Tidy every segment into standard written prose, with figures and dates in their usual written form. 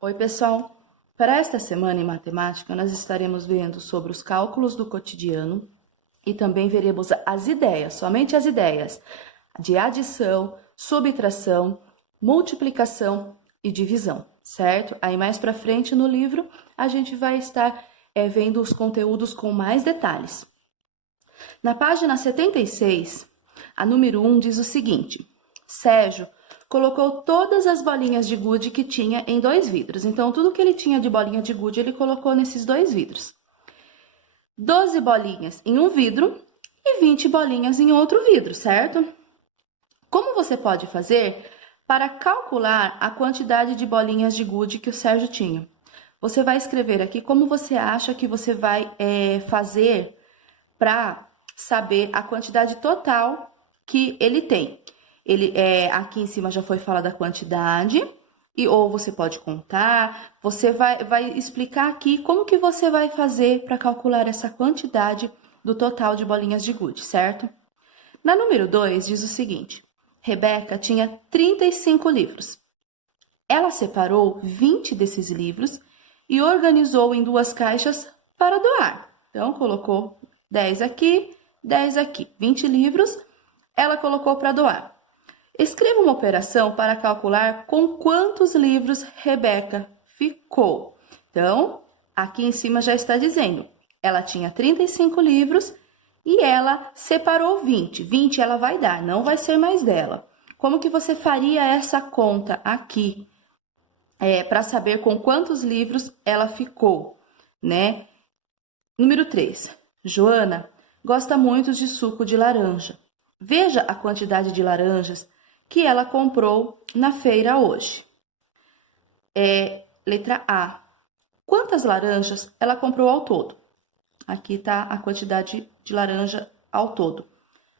Oi, pessoal! Para esta semana em matemática, nós estaremos vendo sobre os cálculos do cotidiano e também veremos as ideias, somente as ideias de adição, subtração, multiplicação e divisão, certo? Aí mais para frente no livro a gente vai estar vendo os conteúdos com mais detalhes. Na página 76, a número 1 diz o seguinte: Sérgio colocou todas as bolinhas de gude que tinha em 2 vidros. Então, tudo que ele tinha de bolinha de gude, ele colocou nesses 2 vidros. 12 bolinhas em um vidro e 20 bolinhas em outro vidro, certo? Como você pode fazer para calcular a quantidade de bolinhas de gude que o Sérgio tinha? Você vai escrever aqui como você acha que você vai fazer para saber a quantidade total que ele tem. Aqui em cima já foi falada a quantidade, ou você pode contar, você vai explicar aqui como que você vai fazer para calcular essa quantidade do total de bolinhas de gude, certo? Na número 2 diz o seguinte: Rebeca tinha 35 livros. Ela separou 20 desses livros e organizou em 2 caixas para doar. Então, colocou 10 aqui, 10 aqui, 20 livros, ela colocou para doar. Escreva uma operação para calcular com quantos livros Rebeca ficou. Então, aqui em cima já está dizendo, ela tinha 35 livros e ela separou 20. 20 ela vai dar, não vai ser mais dela. Como que você faria essa conta aqui? Para saber com quantos livros ela ficou, né? Número 3. Joana gosta muito de suco de laranja. Veja a quantidade de laranjas que ela comprou na feira hoje. Letra A. Quantas laranjas ela comprou ao todo? Aqui está a quantidade de laranja ao todo.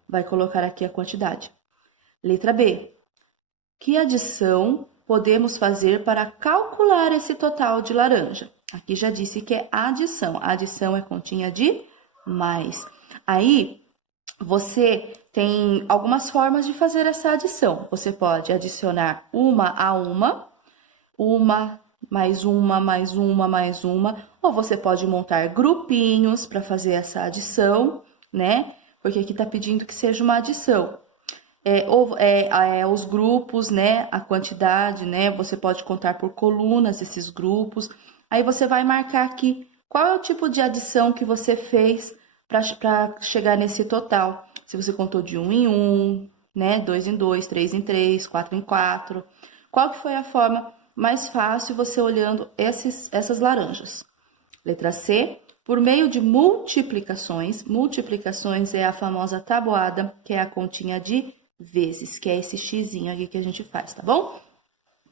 Vai colocar aqui a quantidade. Letra B. Que adição podemos fazer para calcular esse total de laranja? Aqui já disse que é adição. A adição é continha de mais. Aí, você tem algumas formas de fazer essa adição. Você pode adicionar uma a uma, mais uma, mais uma, mais uma. Ou você pode montar grupinhos para fazer essa adição, né? Porque aqui tá pedindo que seja uma adição. Os grupos, né? A quantidade, né? Você pode contar por colunas esses grupos. Aí você vai marcar aqui qual é o tipo de adição que você fez para chegar nesse total. Se você contou de 1 em 1, né? 2 em 2, 3 em 3, 4 em 4. Qual que foi a forma mais fácil você olhando essas laranjas? Letra C, por meio de multiplicações. Multiplicações é a famosa tabuada, que é a continha de vezes, que é esse xizinho aqui que a gente faz, tá bom?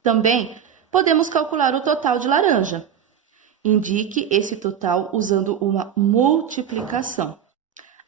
Também podemos calcular o total de laranja. Indique esse total usando uma multiplicação.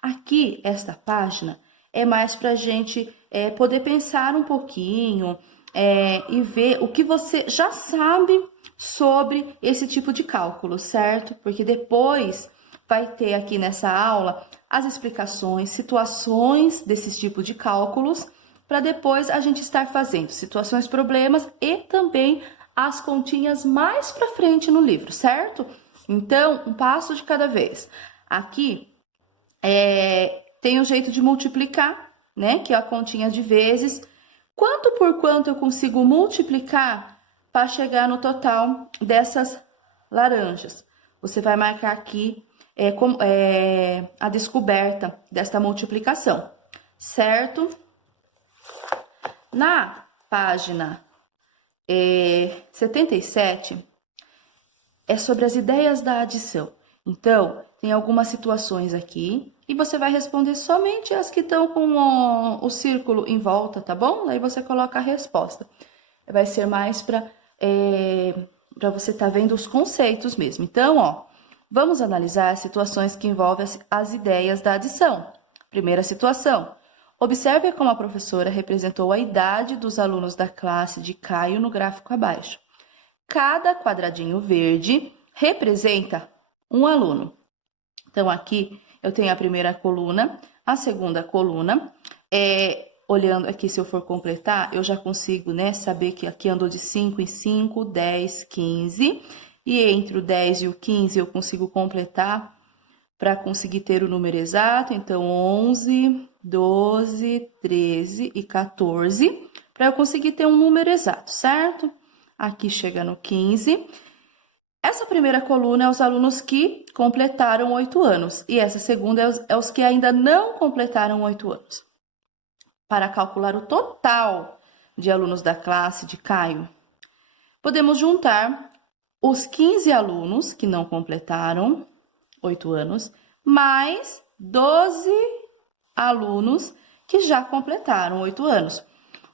Aqui, esta página, é mais para a gente poder pensar um pouquinho e ver o que você já sabe sobre esse tipo de cálculo, certo? Porque depois vai ter aqui nessa aula as explicações, situações desses tipos de cálculos, para depois a gente estar fazendo situações, problemas e também as continhas mais para frente no livro, certo? Então, um passo de cada vez. Aqui tem o jeito de multiplicar, né? Que é a continha de vezes. Quanto por quanto eu consigo multiplicar para chegar no total dessas laranjas? Você vai marcar aqui a descoberta desta multiplicação, certo? Na página 77, é sobre as ideias da adição. Então, tem algumas situações aqui e você vai responder somente as que estão com o círculo em volta, tá bom? Aí você coloca a resposta. Vai ser mais para você estar vendo os conceitos mesmo. Então, ó, vamos analisar as situações que envolvem as ideias da adição. Primeira situação. Observe como a professora representou a idade dos alunos da classe de Caio no gráfico abaixo. Cada quadradinho verde representa um aluno. Então, aqui eu tenho a primeira coluna, a segunda coluna. olhando aqui, se eu for completar, eu já consigo, né, saber que aqui andou de 5 em 5, 10, 15. E entre o 10 e o 15 eu consigo completar para conseguir ter o número exato. Então, 11, 12, 13 e 14, para eu conseguir ter um número exato, certo? Aqui chega no 15. Essa primeira coluna é os alunos que completaram 8 anos. E essa segunda é os que ainda não completaram 8 anos. Para calcular o total de alunos da classe de Caio, podemos juntar os 15 alunos que não completaram 8 anos, mais 12 alunos que já completaram 8 anos.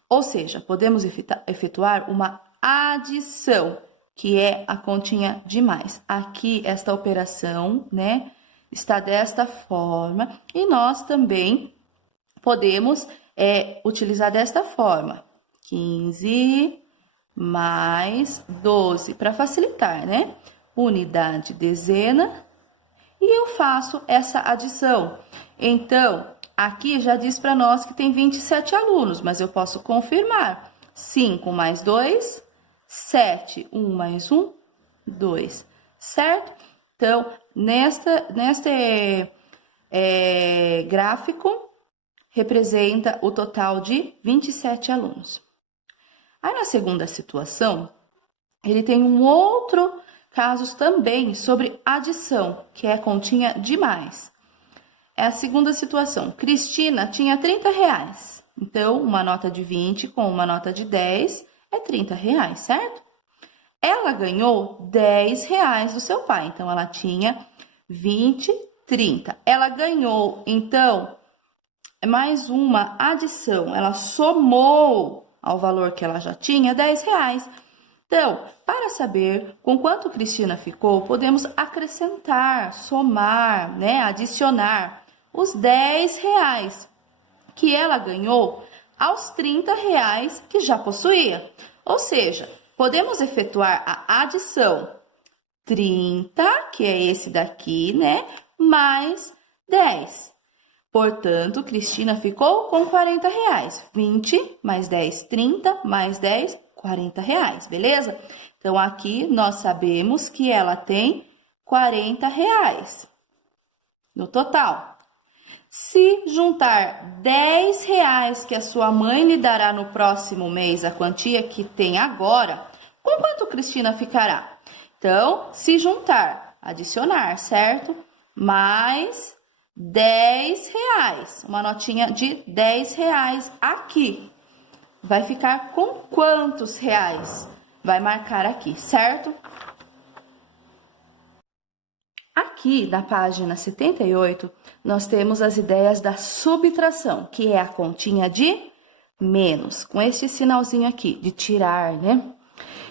Ou seja, podemos efetuar uma adição, que é a continha de mais. Aqui, esta operação, né, está desta forma, e nós também podemos utilizar desta forma: 15 mais 12, para facilitar, né? Unidade, dezena, e eu faço essa adição. Então, aqui já diz para nós que tem 27 alunos, mas eu posso confirmar. 5 mais 2, 7. 1 mais 1, 2. Certo? Então, neste gráfico, representa o total de 27 alunos. Aí, na segunda situação, ele tem um outro caso também sobre adição, que é a continha de mais. É a segunda situação. Cristina tinha 30 reais. Então, uma nota de 20 com uma nota de 10 é 30 reais, certo? Ela ganhou 10 reais do seu pai. Então, ela tinha 20, 30. Ela ganhou, então, mais uma adição. Ela somou ao valor que ela já tinha 10 reais. Então, para saber com quanto Cristina ficou, podemos acrescentar, somar, né, adicionar os 10 reais que ela ganhou aos 30 reais que já possuía. Ou seja, podemos efetuar a adição 30, que é esse daqui, né, mais 10. Portanto, Cristina ficou com 40 reais. 20 mais 10, 30, mais 10, 40 reais, beleza? Então, aqui nós sabemos que ela tem 40 reais no total. Se juntar 10 reais que a sua mãe lhe dará no próximo mês, a quantia que tem agora, com quanto Cristina ficará? Então, se juntar, adicionar, certo? Mais 10 reais, uma notinha de 10 reais aqui. Vai ficar com quantos reais? Vai marcar aqui, certo? Aqui na página 78, nós temos as ideias da subtração, que é a continha de menos, com este sinalzinho aqui, de tirar, né?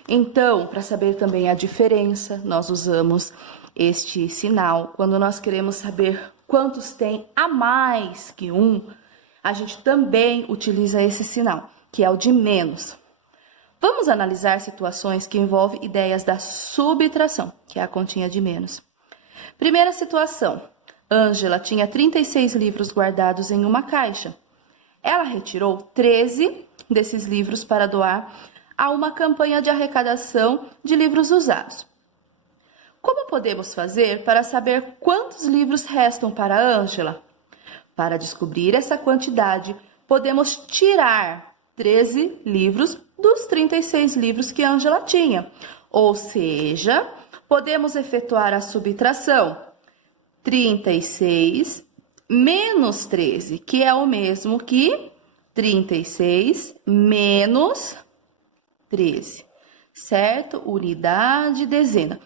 Então, para saber também a diferença, nós usamos este sinal. Quando nós queremos saber quantos tem a mais que um, a gente também utiliza esse sinal, que é o de menos. Vamos analisar situações que envolvem ideias da subtração, que é a continha de menos. Primeira situação, Ângela tinha 36 livros guardados em uma caixa. Ela retirou 13 desses livros para doar a uma campanha de arrecadação de livros usados. Como podemos fazer para saber quantos livros restam para Ângela? Para descobrir essa quantidade, podemos tirar 13 livros dos 36 livros que Ângela tinha. Ou seja, podemos efetuar a subtração 36 menos 13, que é o mesmo que 36 menos 13, certo? Unidade, dezena.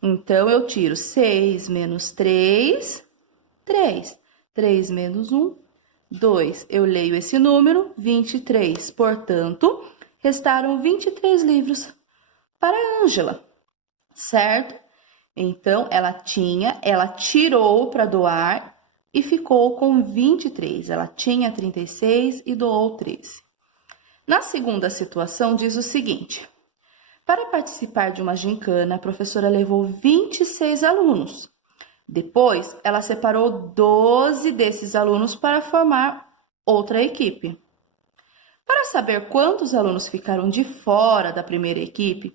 Então, eu tiro 6 menos 3, 3. 3 menos 1, 2. Eu leio esse número, 23. Portanto, restaram 23 livros para a Ângela, certo? Então, ela tirou para doar e ficou com 23. Ela tinha 36 e doou 13. Na segunda situação, diz o seguinte: para participar de uma gincana, a professora levou 26 alunos. Depois, ela separou 12 desses alunos para formar outra equipe. Para saber quantos alunos ficaram de fora da primeira equipe,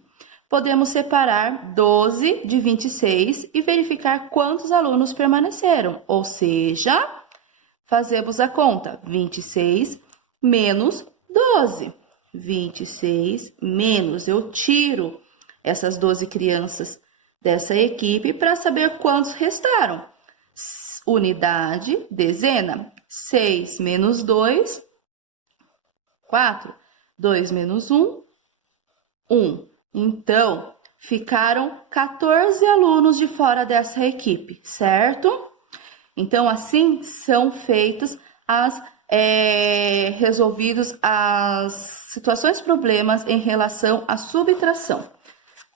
podemos separar 12 de 26 e verificar quantos alunos permaneceram. Ou seja, fazemos a conta: 26 menos 12. 26 menos, eu tiro essas 12 crianças dessa equipe para saber quantos restaram. Unidade, dezena. 6 menos 2, 4. 2 menos 1, 1. Então, ficaram 14 alunos de fora dessa equipe, certo? Então, assim são feitas resolvidos as situações problemas em relação à subtração.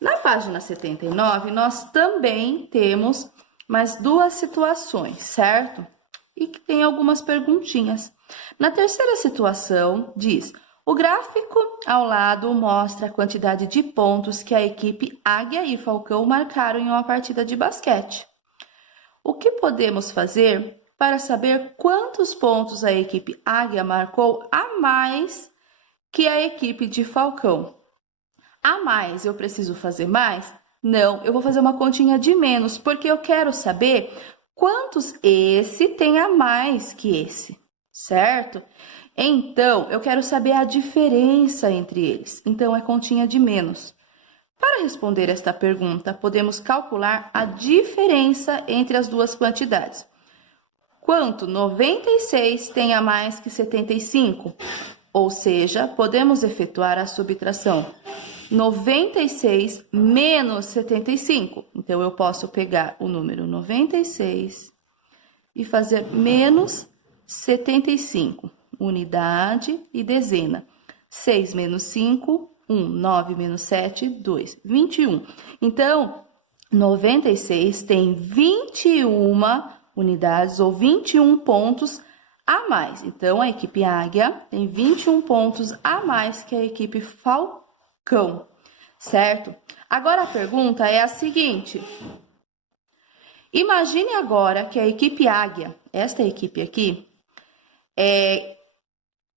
Na página 79, nós também temos mais duas situações, certo? E que tem algumas perguntinhas. Na terceira situação, diz: o gráfico ao lado mostra a quantidade de pontos que a equipe Águia e Falcão marcaram em uma partida de basquete. O que podemos fazer para saber quantos pontos a equipe Águia marcou a mais que a equipe de Falcão? A mais, eu preciso fazer mais? Não, eu vou fazer uma continha de menos, porque eu quero saber quantos esse tem a mais que esse, certo? Então, eu quero saber a diferença entre eles. Então, é continha de menos. Para responder esta pergunta, podemos calcular a diferença entre as duas quantidades. Quanto 96 tem a mais que 75? Ou seja, podemos efetuar a subtração 96 menos 75. Então, eu posso pegar o número 96 e fazer menos 75. Unidade e dezena. 6 menos 5, 1. 9 menos 7, 2. 21. Então, 96 tem 21 unidades ou 21 pontos a mais. Então, a equipe Águia tem 21 pontos a mais que a equipe Falcão, certo? Agora, a pergunta é a seguinte. Imagine agora que a equipe Águia, esta equipe aqui,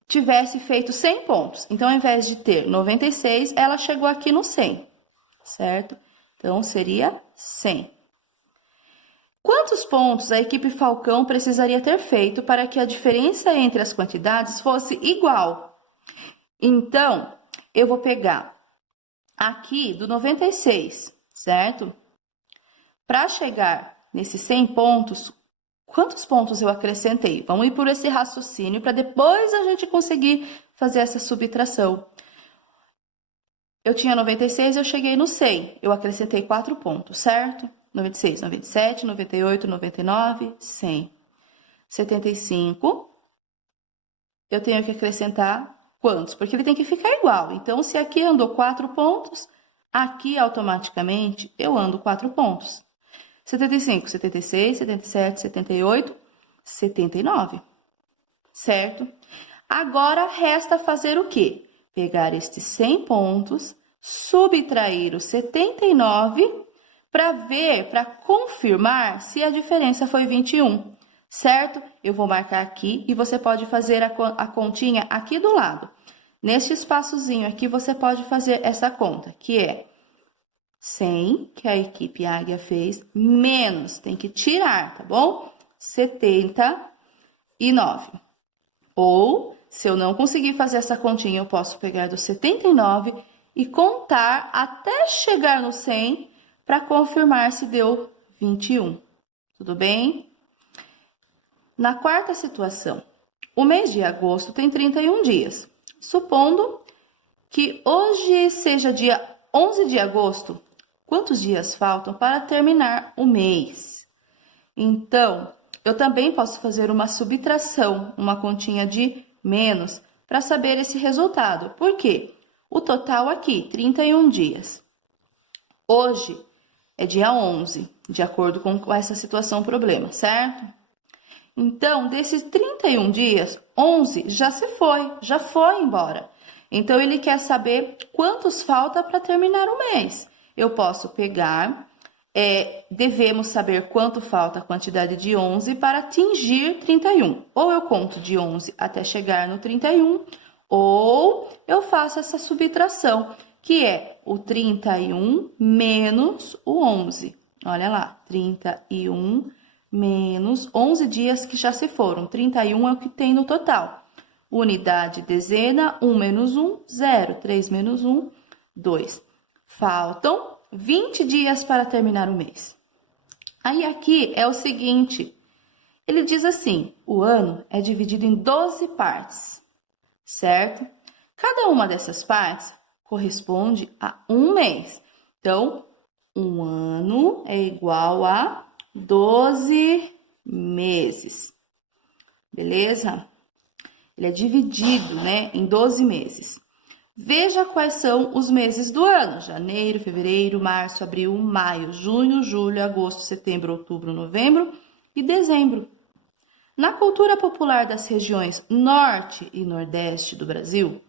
tivesse feito 100 pontos. Então, ao invés de ter 96, ela chegou aqui no 100, certo? Então, seria 100. Quantos pontos a equipe Falcão precisaria ter feito para que a diferença entre as quantidades fosse igual? Então, eu vou pegar aqui do 96, certo? Para chegar nesses 100 pontos, quantos pontos eu acrescentei? Vamos ir por esse raciocínio para depois a gente conseguir fazer essa subtração. Eu tinha 96, eu cheguei no 100. Eu acrescentei 4 pontos, certo? 96, 97, 98, 99, 100. 75. Eu tenho que acrescentar quantos? Porque ele tem que ficar igual. Então, se aqui andou 4 pontos, aqui automaticamente eu ando 4 pontos. 75, 76, 77, 78, 79. Certo? Agora, resta fazer o quê? Pegar estes 100 pontos, subtrair os 79 para ver, para confirmar se a diferença foi 21. Certo? Eu vou marcar aqui e você pode fazer a continha aqui do lado. Neste espaçozinho aqui, você pode fazer essa conta, que é 100, que a equipe Águia fez, menos, tem que tirar, tá bom? 79. Ou, se eu não conseguir fazer essa continha, eu posso pegar do 79 e contar até chegar no 100 para confirmar se deu 21. Tudo bem? Na quarta situação, o mês de agosto tem 31 dias. Supondo que hoje seja dia 11 de agosto, quantos dias faltam para terminar o mês? Então, eu também posso fazer uma subtração, uma continha de menos, para saber esse resultado. Por quê? O total aqui, 31 dias. Hoje é dia 11, de acordo com essa situação problema, certo? Então, desses 31 dias, 11 já foi embora. Então, ele quer saber quantos falta para terminar o mês. Eu posso pegar, devemos saber quanto falta a quantidade de 11 para atingir 31. Ou eu conto de 11 até chegar no 31, Ou eu faço essa subtração, que é o 31 menos o 11. Olha lá, 31 menos 11 dias que já se foram. 31 é o que tem no total. Unidade, dezena, 1 menos 1, 0. 3 menos 1, 2. Faltam 20 dias para terminar o mês. Aí aqui é o seguinte, ele diz assim, o ano é dividido em 12 partes, certo? Cada uma dessas partes corresponde a um mês. Então, um ano é igual a 12 meses, beleza? Ele é dividido, né, em 12 meses. Veja quais são os meses do ano: janeiro, fevereiro, março, abril, maio, junho, julho, agosto, setembro, outubro, novembro e dezembro. Na cultura popular das regiões norte e nordeste do Brasil,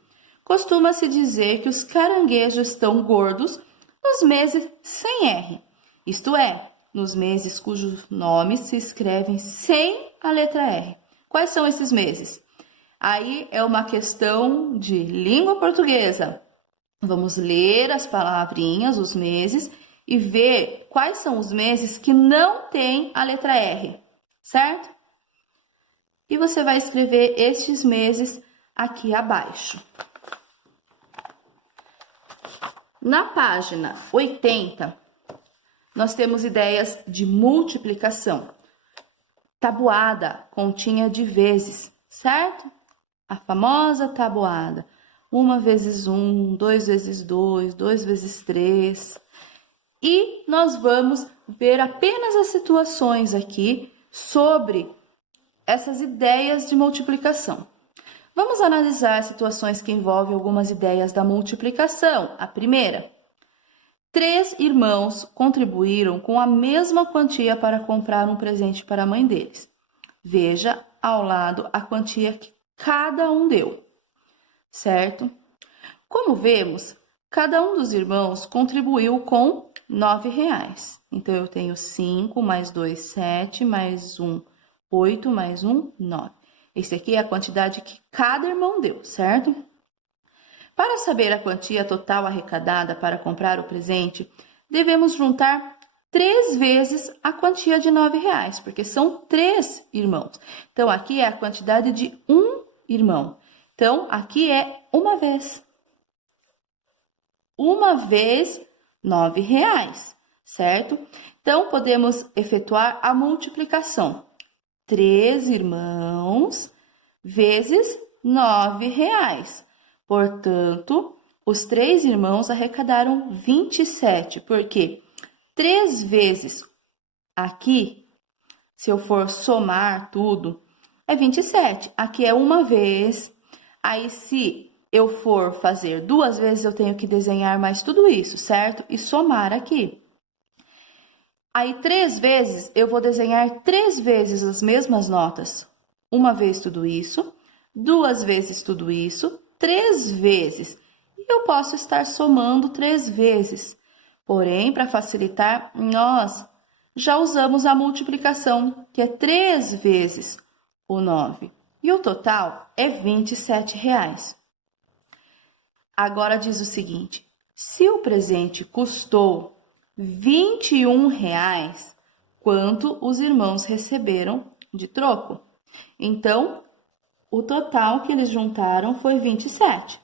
costuma-se dizer que os caranguejos estão gordos nos meses sem R, isto é, nos meses cujos nomes se escrevem sem a letra R. Quais são esses meses? Aí é uma questão de língua portuguesa. Vamos ler as palavrinhas, os meses, e ver quais são os meses que não têm a letra R, certo? E você vai escrever estes meses aqui abaixo. Na página 80, nós temos ideias de multiplicação. Tabuada, continha de vezes, certo? A famosa tabuada. 1 vezes 1, 2 vezes 2, 2 vezes 3. E nós vamos ver apenas as situações aqui sobre essas ideias de multiplicação. Vamos analisar situações que envolvem algumas ideias da multiplicação. A primeira, 3 irmãos contribuíram com a mesma quantia para comprar um presente para a mãe deles. Veja ao lado a quantia que cada um deu, certo? Como vemos, cada um dos irmãos contribuiu com R$9. Então, eu tenho 5 mais 2, 7, mais 1, 8, mais 1, 9. Esse aqui é a quantidade que cada irmão deu, certo? Para saber a quantia total arrecadada para comprar o presente, devemos juntar 3 vezes a quantia de R$9, porque são 3 irmãos. Então, aqui é a quantidade de um irmão. Então, aqui é uma vez. Uma vez R$9, certo? Então, podemos efetuar a multiplicação. 3 irmãos vezes R$9. Portanto, os 3 irmãos arrecadaram 27, porque 3 vezes aqui, se eu for somar tudo, é 27. Aqui é uma vez. Aí, se eu for fazer 2 vezes, eu tenho que desenhar mais tudo isso, certo? E somar aqui. Aí, 3 vezes, eu vou desenhar 3 vezes as mesmas notas. Uma vez tudo isso, 2 vezes tudo isso, 3 vezes. E eu posso estar somando 3 vezes. Porém, para facilitar, nós já usamos a multiplicação, que é 3 vezes o 9. E o total é R$27. Agora diz o seguinte, se o presente custou R$21, quanto os irmãos receberam de troco? Então, o total que eles juntaram foi 27,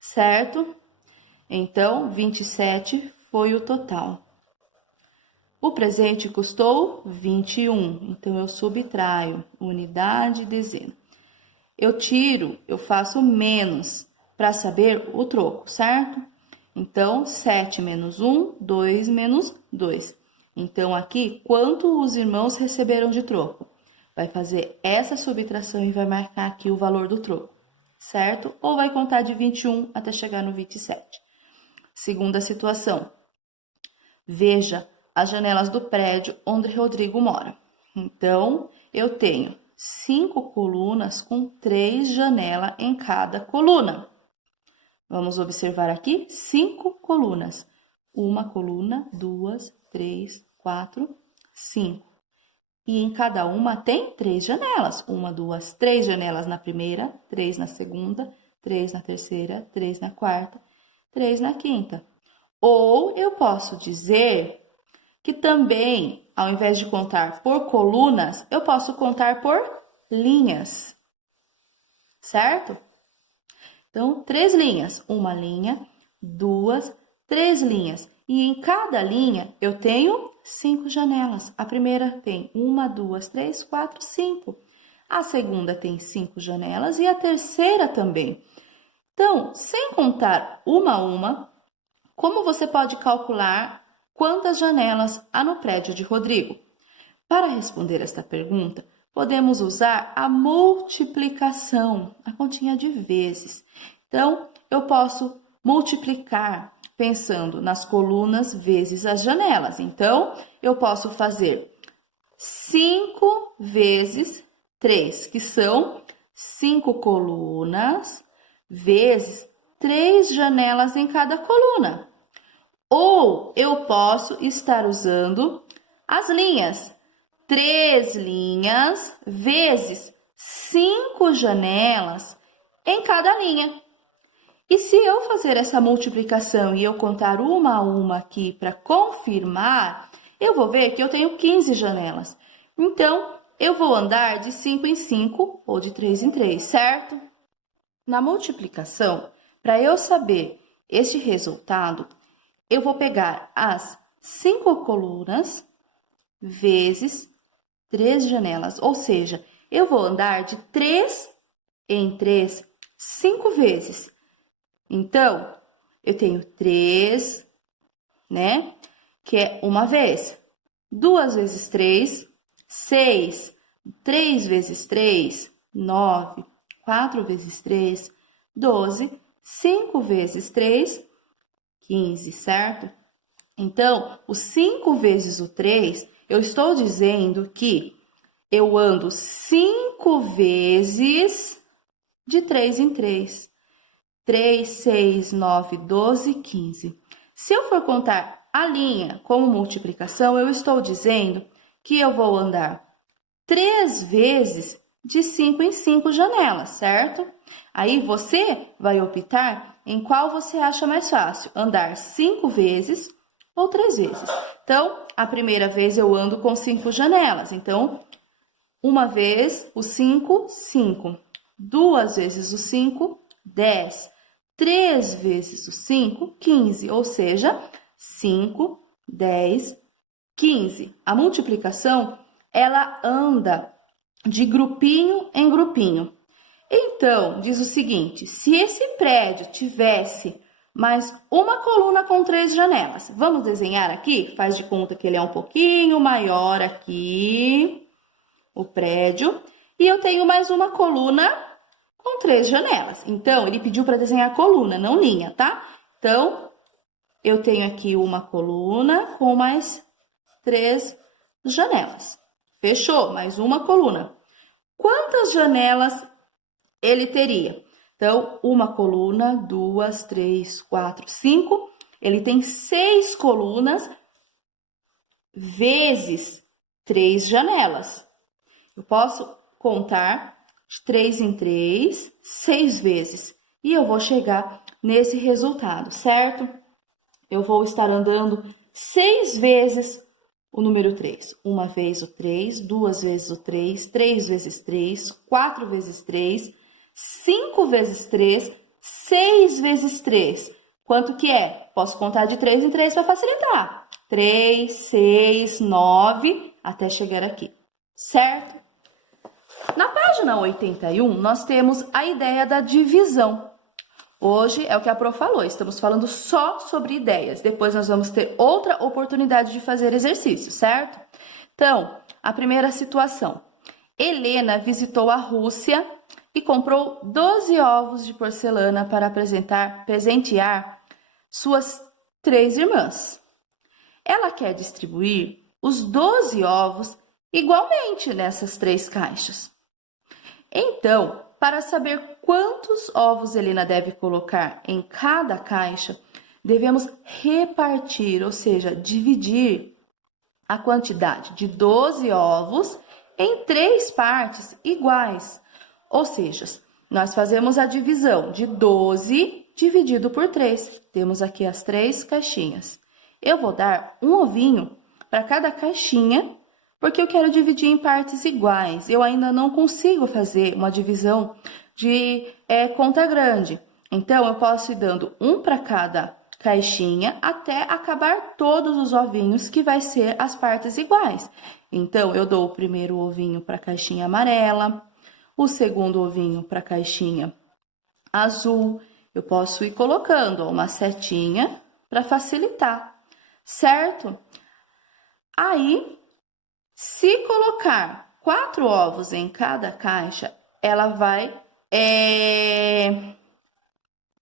certo? Então, 27 foi o total. O presente custou 21, então eu subtraio unidade e dezena. Eu faço menos para saber o troco, certo? Então, 7 menos 1, 2 menos 2. Então, aqui, quanto os irmãos receberam de troco? Vai fazer essa subtração e vai marcar aqui o valor do troco, certo? Ou vai contar de 21 até chegar no 27. Segunda situação. Veja as janelas do prédio onde Rodrigo mora. Então, eu tenho 5 colunas com 3 janelas em cada coluna. Vamos observar aqui 5 colunas. Uma coluna, 2, 3, 4, 5. E em cada uma tem 3 janelas. 1, 2, 3 janelas na primeira, 3 na segunda, 3 na terceira, 3 na quarta, 3 na quinta. Ou eu posso dizer que também, ao invés de contar por colunas, eu posso contar por linhas, certo? Então, 3 linhas, uma linha, 2, 3 linhas. E em cada linha eu tenho 5 janelas. A primeira tem 1, 2, 3, 4, 5. A segunda tem 5 janelas e a terceira também. Então, sem contar uma a uma, como você pode calcular quantas janelas há no prédio de Rodrigo? Para responder esta pergunta, podemos usar a multiplicação, a continha de vezes. Então, eu posso multiplicar pensando nas colunas vezes as janelas. Então, eu posso fazer 5 vezes 3, que são 5 colunas, vezes 3 janelas em cada coluna. Ou eu posso estar usando as linhas. 3 linhas vezes 5 janelas em cada linha. E se eu fazer essa multiplicação e eu contar uma a uma aqui para confirmar, eu vou ver que eu tenho 15 janelas. Então, eu vou andar de 5 em 5 ou de 3 em 3, certo? Na multiplicação, para eu saber este resultado, eu vou pegar as 5 colunas vezes 3 janelas, ou seja, eu vou andar de 3 em 3, 5 vezes. Então, eu tenho 3, né? Que é uma vez. 2 vezes 3, 6. 3 vezes 3, 9. 4 vezes 3, 12. 5 vezes 3, 15, certo? Então, o 5 vezes o 3, eu estou dizendo que eu ando 5 vezes de 3 em 3. 3, 6, 9, 12, 15. Se eu for contar a linha como multiplicação, eu estou dizendo que eu vou andar 3 vezes de 5 em 5 janelas, certo? Aí você vai optar em qual você acha mais fácil, andar 5 vezes ou 3 vezes. Então, a primeira vez eu ando com 5 janelas. Então, uma vez o 5, 5. 2 vezes o 5, 10. 3 vezes o 5, 15, ou seja, 5, 10, 15. A multiplicação, ela anda de grupinho em grupinho. Então, diz o seguinte, se esse prédio tivesse mais uma coluna com 3 janelas, vamos desenhar aqui? Faz de conta que ele é um pouquinho maior aqui, o prédio, e eu tenho mais uma coluna com 3 janelas. Então, ele pediu para desenhar coluna, não linha, tá? Então, eu tenho aqui uma coluna com mais 3 janelas. Fechou? Mais uma coluna. Quantas janelas ele teria? Então, uma coluna, 2, 3, 4, 5. Ele tem 6 colunas vezes 3 janelas. Eu posso contar de 3 em 3, 6 vezes. E eu vou chegar nesse resultado, certo? Eu vou estar andando 6 vezes o número 3. Uma vez o 3, 2 vezes o 3, 3 vezes 3, 4 vezes 3, 5 vezes 3, 6 vezes 3. Quanto que é? Posso contar de 3 em 3 para facilitar. 3, 6, 9, até chegar aqui, certo? Na página 81, nós temos a ideia da divisão. Hoje é o que a Pro falou, estamos falando só sobre ideias. Depois nós vamos ter outra oportunidade de fazer exercício, certo? Então, a primeira situação. Helena visitou a Rússia e comprou 12 ovos de porcelana para presentear suas 3 irmãs. Ela quer distribuir os 12 ovos igualmente nessas 3 caixas. Então, para saber quantos ovos Helena deve colocar em cada caixa, devemos repartir, ou seja, dividir a quantidade de 12 ovos em 3 partes iguais. Ou seja, nós fazemos a divisão de 12 dividido por 3. Temos aqui as 3 caixinhas. Eu vou dar um ovinho para cada caixinha, porque eu quero dividir em partes iguais. Eu ainda não consigo fazer uma divisão de conta grande. Então, eu posso ir dando um para cada caixinha até acabar todos os ovinhos, que vai ser as partes iguais. Então, eu dou o primeiro ovinho para a caixinha amarela, o segundo ovinho para a caixinha azul. Eu posso ir colocando uma setinha para facilitar, certo? Aí, se colocar 4 ovos em cada caixa, ela vai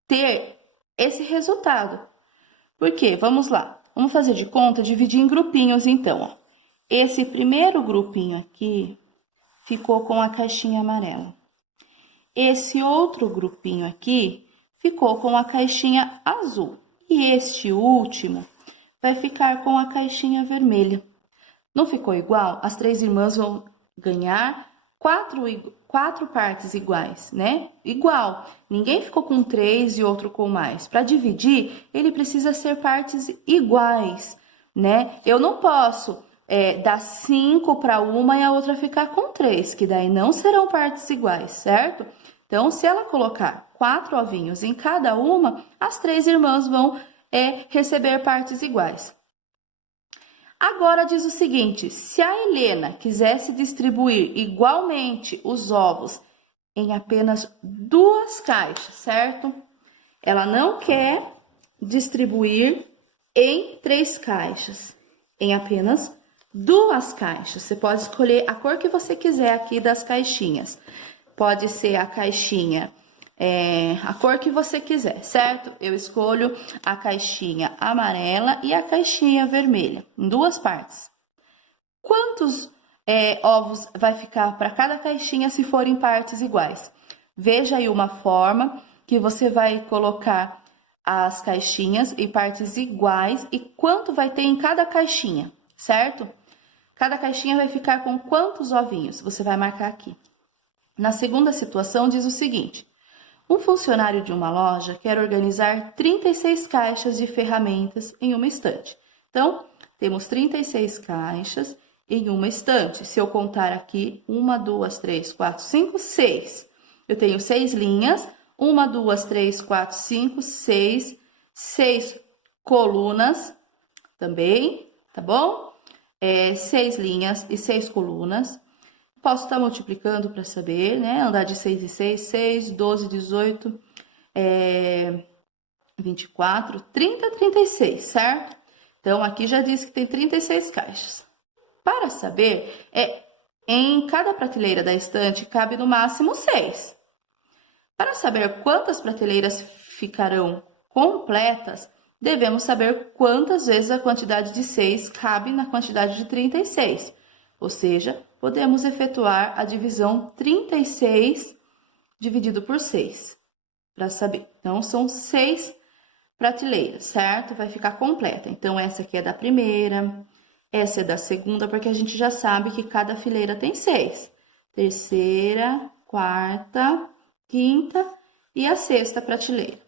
ter esse resultado. Por quê? Vamos lá. Vamos fazer de conta, dividir em grupinhos, então, ó. Esse primeiro grupinho aqui ficou com a caixinha amarela. Esse outro grupinho aqui ficou com a caixinha azul. E este último vai ficar com a caixinha vermelha. Não ficou igual? As 3 irmãs vão ganhar 4 partes iguais, né? Igual. Ninguém ficou com 3 e outro com mais. Para dividir, ele precisa ser partes iguais, né? Eu não posso dar 5 para uma e a outra ficar com 3, que daí não serão partes iguais, certo? Então, se ela colocar 4 ovinhos em cada uma, as 3 irmãs vão receber partes iguais. Agora diz o seguinte: se a Helena quisesse distribuir igualmente os ovos em apenas 2 caixas, certo? Ela não quer distribuir em 3 caixas, em apenas 2 caixas. Você pode escolher a cor que você quiser aqui das caixinhas. Pode ser a caixinha, a cor que você quiser, certo? Eu escolho a caixinha amarela e a caixinha vermelha, em 2 partes. Quantos ovos vai ficar para cada caixinha se forem partes iguais? Veja aí uma forma que você vai colocar as caixinhas em partes iguais e quanto vai ter em cada caixinha, certo? Cada caixinha vai ficar com quantos ovinhos? Você vai marcar aqui. Na segunda situação, diz o seguinte: um funcionário de uma loja quer organizar 36 caixas de ferramentas em uma estante. Então, temos 36 caixas em uma estante. Se eu contar aqui, 1, 2, 3, 4, 5, 6. Eu tenho 6 linhas, 1, 2, 3, 4, 5, 6, 6 colunas também, tá bom? 6 linhas e 6 colunas. Posso estar multiplicando para saber, né? Andar de 6 em 6, 6, 12, 18, 24, 30, 36, certo? Então, aqui já diz que tem 36 caixas. Para saber, em cada prateleira da estante cabe no máximo 6. Para saber quantas prateleiras ficarão completas, devemos saber quantas vezes a quantidade de 6 cabe na quantidade de 36. Ou seja, podemos efetuar a divisão 36 dividido por 6, para saber. Então, são 6 prateleiras, certo? Vai ficar completa. Então, essa aqui é da primeira, essa é da segunda, porque a gente já sabe que cada fileira tem 6. Terceira, quarta, quinta e a sexta prateleira.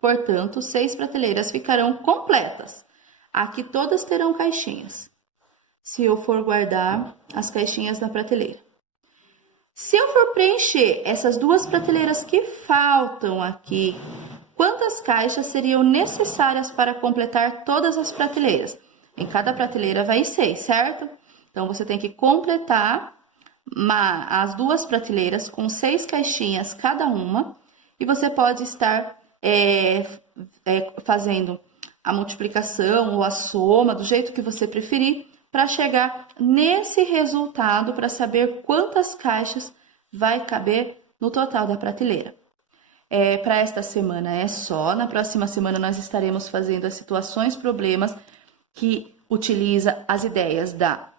Portanto, 6 prateleiras ficarão completas. Aqui todas terão caixinhas, se eu for guardar as caixinhas na prateleira. Se eu for preencher essas 2 prateleiras que faltam aqui, quantas caixas seriam necessárias para completar todas as prateleiras? Em cada prateleira vai 6, certo? Então, você tem que completar as 2 prateleiras com 6 caixinhas cada uma, e você pode estar fazendo a multiplicação ou a soma, do jeito que você preferir, para chegar nesse resultado, para saber quantas caixas vai caber no total da prateleira. Para esta semana é só. Na próxima semana nós estaremos fazendo as situações, problemas que utiliza as ideias da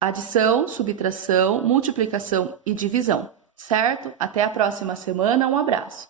adição, subtração, multiplicação e divisão, certo? Até a próxima semana, um abraço!